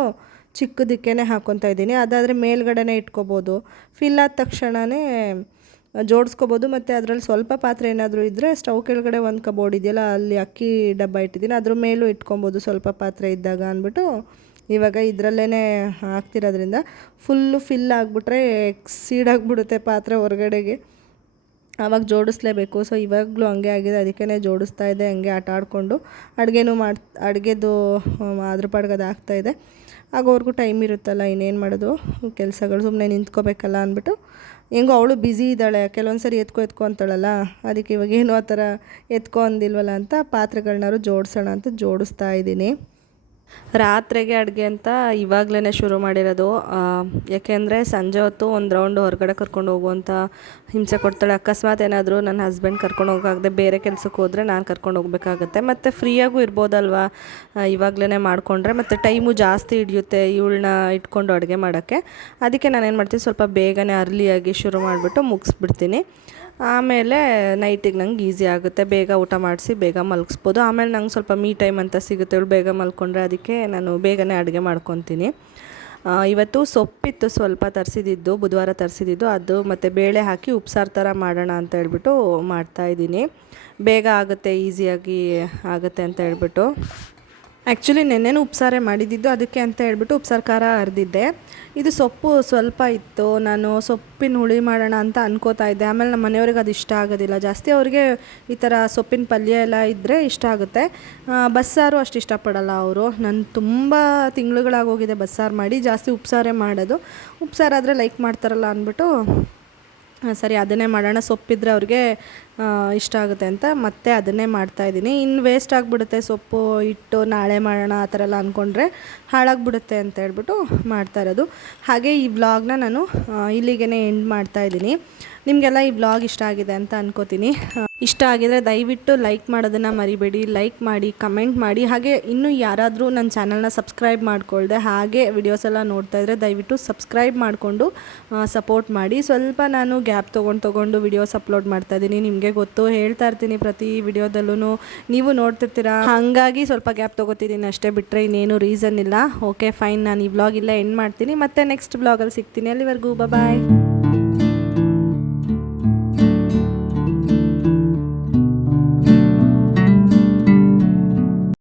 ಚಿಕ್ಕದಕ್ಕೇ ಹಾಕ್ಕೊತಾ ಇದ್ದೀನಿ. ಅದಾದರೆ ಮೇಲ್ಗಡೆನೇ ಇಟ್ಕೋಬೋದು, ಫಿಲ್ ಆದ ತಕ್ಷಣವೇ ಜೋಡಿಸ್ಕೋಬೋದು. ಮತ್ತು ಅದರಲ್ಲಿ ಸ್ವಲ್ಪ ಪಾತ್ರೆ ಏನಾದರೂ ಇದ್ದರೆ ಸ್ಟವ್ ಕೆಳಗಡೆ ಒಂದು ಕಬೋರ್ಡ್ ಇದೆಯಲ್ಲ, ಅಲ್ಲಿ ಅಕ್ಕಿ ಡಬ್ಬ ಇಟ್ಟಿದ್ದೀನಿ, ಅದ್ರ ಮೇಲೂ ಇಟ್ಕೊಬೋದು ಸ್ವಲ್ಪ ಪಾತ್ರೆ ಇದ್ದಾಗ ಅಂದ್ಬಿಟ್ಟು ಇವಾಗ ಇದರಲ್ಲೇ ಹಾಕ್ತಿರೋದ್ರಿಂದ ಫುಲ್ಲು ಫಿಲ್ ಆಗಿಬಿಟ್ರೆ ಎಕ್ಸೀಡ್ ಆಗಿಬಿಡುತ್ತೆ ಪಾತ್ರೆ ಹೊರಗಡೆಗೆ, ಆವಾಗ ಜೋಡಿಸ್ಲೇಬೇಕು. ಸೊ ಇವಾಗಲೂ ಹಂಗೆ ಆಗಿದೆ, ಅದಕ್ಕೇ ಜೋಡಿಸ್ತಾ ಇದೆ. ಹಂಗೆ ಆಟ ಆಡಿಕೊಂಡು ಅಡುಗೆದು ಅದ್ರ ಪಾಡ್ಗೆ ಅದು ಆಗ್ತಾಯಿದೆ. ಆಗೋವರೆಗೂ ಟೈಮ್ ಇರುತ್ತಲ್ಲ, ಇನ್ನೇನು ಮಾಡೋದು ಕೆಲಸಗಳು, ಸುಮ್ಮನೆ ನಿಂತ್ಕೋಬೇಕಲ್ಲ ಅಂದ್ಬಿಟ್ಟು ಹೆಂಗೋ ಅವಳು ಬ್ಯುಸಿ ಇದ್ದಾಳೆ. ಕೆಲವೊಂದು ಸರಿ ಎತ್ಕೊ ಅಂತಾಳಲ್ಲ, ಅದಕ್ಕೆ ಇವಾಗ ಏನೋ ಆ ಥರ ಎತ್ಕೊ ಅಂದಿಲ್ವಲ್ಲ ಅಂತ ಪಾತ್ರೆಗಳನ್ನಾರು ಜೋಡಿಸೋಣ ಅಂತ ಜೋಡಿಸ್ತಾ ಇದ್ದೀನಿ. ರಾತ್ರಿಗೆ ಅಡುಗೆ ಅಂತ ಇವಾಗಲೇ ಶುರು ಮಾಡಿರೋದು. ಯಾಕೆಂದರೆ ಸಂಜೆ ಹೊತ್ತು ಒಂದು ರೌಂಡ್ ಹೊರಗಡೆ ಕರ್ಕೊಂಡು ಹೋಗುವಂಥ ಹಿಂಸೆ ಕೊಡ್ತಾಳೆ. ಅಕಸ್ಮಾತ್ ಏನಾದರೂ ನನ್ನ ಹಸ್ಬೆಂಡ್ ಕರ್ಕೊಂಡು ಹೋಗೋಕ್ಕಾಗದೆ ಬೇರೆ ಕೆಲಸಕ್ಕೆ ಹೋದರೆ ನಾನು ಕರ್ಕೊಂಡು ಹೋಗಬೇಕಾಗತ್ತೆ. ಮತ್ತು ಫ್ರೀಯಾಗೂ ಇರ್ಬೋದಲ್ವ ಇವಾಗಲೇ ಮಾಡಿಕೊಂಡ್ರೆ, ಮತ್ತು ಟೈಮು ಜಾಸ್ತಿ ಹಿಡಿಯುತ್ತೆ ಇವಳನ್ನ ಇಟ್ಕೊಂಡು ಅಡುಗೆ ಮಾಡೋಕ್ಕೆ. ಅದಕ್ಕೆ ನಾನೇನು ಮಾಡ್ತೀನಿ, ಸ್ವಲ್ಪ ಬೇಗನೆ ಅರ್ಲಿಯಾಗಿ ಶುರು ಮಾಡಿಬಿಟ್ಟು ಮುಗಿಸ್ಬಿಡ್ತೀನಿ. ಆಮೇಲೆ ನೈಟಿಗೆ ನಂಗೆ ಈಸಿ ಆಗುತ್ತೆ, ಬೇಗ ಊಟ ಮಾಡಿಸಿ ಬೇಗ ಮಲಗಿಸ್ಬೋದು. ಆಮೇಲೆ ನಂಗೆ ಸ್ವಲ್ಪ ಮೀ ಟೈಮ್ ಅಂತ ಸಿಗುತ್ತೆ ಇವಳು ಬೇಗ ಮಲ್ಕೊಂಡ್ರೆ. ಅದಕ್ಕೆ ನಾನು ಬೇಗನೆ ಅಡುಗೆ ಮಾಡ್ಕೊತೀನಿ. ಇವತ್ತು ಸೊಪ್ಪಿತ್ತು ಸ್ವಲ್ಪ ತರಿಸಿದ್ದು, ಬುಧವಾರ ತರಿಸಿದ್ದು ಅದು, ಮತ್ತು ಬೇಳೆ ಹಾಕಿ ಉಪ್ಸಾರು ಥರ ಮಾಡೋಣ ಅಂತ ಹೇಳ್ಬಿಟ್ಟು ಮಾಡ್ತಾಯಿದ್ದೀನಿ. ಬೇಗ ಆಗುತ್ತೆ, ಈಸಿಯಾಗಿ ಆಗುತ್ತೆ ಅಂತ ಹೇಳ್ಬಿಟ್ಟು. ಆ್ಯಕ್ಚುಲಿ ನೆನ್ನೆನೂ ಉಪ್ಸಾರೇ ಮಾಡಿದ್ದಿದ್ದು, ಅದಕ್ಕೆ ಅಂತ ಹೇಳ್ಬಿಟ್ಟು ಉಪ್ಸಾರು ಖಾರ ಅರ್ದಿದ್ದೆ. ಇದು ಸೊಪ್ಪು ಸ್ವಲ್ಪ ಇತ್ತು, ನಾನು ಸೊಪ್ಪಿನ ಹುಳಿ ಮಾಡೋಣ ಅಂತ ಅನ್ಕೋತಾ ಇದ್ದೆ. ಆಮೇಲೆ ನಮ್ಮ ಮನೆಯವ್ರಿಗೆ ಅದು ಇಷ್ಟ ಆಗೋದಿಲ್ಲ ಜಾಸ್ತಿ, ಅವ್ರಿಗೆ ಈ ಥರ ಸೊಪ್ಪಿನ ಪಲ್ಯ ಎಲ್ಲ ಇದ್ದರೆ ಇಷ್ಟ ಆಗುತ್ತೆ. ಬಸ್ಸಾರು ಅಷ್ಟು ಇಷ್ಟಪಡಲ್ಲ ಅವರು. ನಾನು ತುಂಬ ತಿಂಗಳುಗಳಾಗೋಗಿದೆ ಬಸ್ಸಾರು ಮಾಡಿ, ಜಾಸ್ತಿ ಉಪ್ಸಾರೇ ಮಾಡೋದು. ಉಪ್ಸಾರಾದರೆ ಲೈಕ್ ಮಾಡ್ತಾರಲ್ಲ ಅಂದ್ಬಿಟ್ಟು ಸರಿ ಅದನ್ನೇ ಮಾಡೋಣ, ಸೊಪ್ಪಿದ್ರೆ ಅವ್ರಿಗೆ ಇಷ್ಟ ಆಗುತ್ತೆ ಅಂತ ಮತ್ತೆ ಅದನ್ನೇ ಮಾಡ್ತಾಯಿದ್ದೀನಿ. ಇನ್ನು ವೇಸ್ಟ್ ಆಗಿಬಿಡುತ್ತೆ ಸೊಪ್ಪು ಇಟ್ಟು ನಾಳೆ ಮಾಡೋಣ ಆ ಥರ ಎಲ್ಲ ಅಂದ್ಕೊಂಡ್ರೆ ಹಾಳಾಗಿಬಿಡುತ್ತೆ ಅಂತ ಹೇಳ್ಬಿಟ್ಟು ಮಾಡ್ತಾಯಿರೋದು. ಹಾಗೆ ಈ ವ್ಲಾಗ್ನ ನಾನು ಇಲ್ಲಿಗೆ ಎಂಡ್ ಮಾಡ್ತಾಯಿದ್ದೀನಿ. ನಿಮಗೆಲ್ಲ ಈ ವ್ಲಾಗ್ ಇಷ್ಟ ಆಗಿದೆ ಅಂತ ಅನ್ಕೋತೀನಿ. ಇಷ್ಟ ಆಗಿದರೆ ದಯವಿಟ್ಟು ಲೈಕ್ ಮಾಡೋದನ್ನು ಮರಿಬೇಡಿ. ಲೈಕ್ ಮಾಡಿ, ಕಮೆಂಟ್ ಮಾಡಿ. ಹಾಗೆ ಇನ್ನೂ ಯಾರಾದರೂ ನನ್ನ ಚಾನಲ್ನ ಸಬ್ಸ್ಕ್ರೈಬ್ ಮಾಡ್ಕೊಳ್ದೆ ಹಾಗೆ ವಿಡಿಯೋಸ್ ಎಲ್ಲ ನೋಡ್ತಾಯಿದ್ರೆ ದಯವಿಟ್ಟು ಸಬ್ಸ್ಕ್ರೈಬ್ ಮಾಡಿಕೊಂಡು ಸಪೋರ್ಟ್ ಮಾಡಿ. ಸ್ವಲ್ಪ ನಾನು ಗ್ಯಾಪ್ ತೊಗೊಂಡು ವಿಡಿಯೋಸ್ ಅಪ್ಲೋಡ್ ಮಾಡ್ತಾಯಿದ್ದೀನಿ. ನಿಮಗೆ ಗೊತ್ತು, ಹೇಳ್ತಾ ಇರ್ತೀನಿ ಪ್ರತಿ ವಿಡಿಯೋದಲ್ಲೂ, ನೀವು ನೋಡ್ತಿರ್ತೀರಾ. ಹಾಗಾಗಿ ಸ್ವಲ್ಪ ಗ್ಯಾಪ್ ತೊಗೋತಿದ್ದೀನಿ ಅಷ್ಟೇ, ಬಿಟ್ಟರೆ ಇನ್ನೇನು ರೀಸನ್ ಇಲ್ಲ. ಓಕೆ ಫೈನ್, ನಾನು ಈ ವ್ಲಾಗ್ ಇಲ್ಲ ಎಂಡ್ ಮಾಡ್ತೀನಿ. ಮತ್ತೆ ನೆಕ್ಸ್ಟ್ ವ್ಲಾಗಲ್ಲಿ ಸಿಗ್ತೀನಿ. ಅಲ್ಲಿವರೆಗೂ ಬಾಯ್.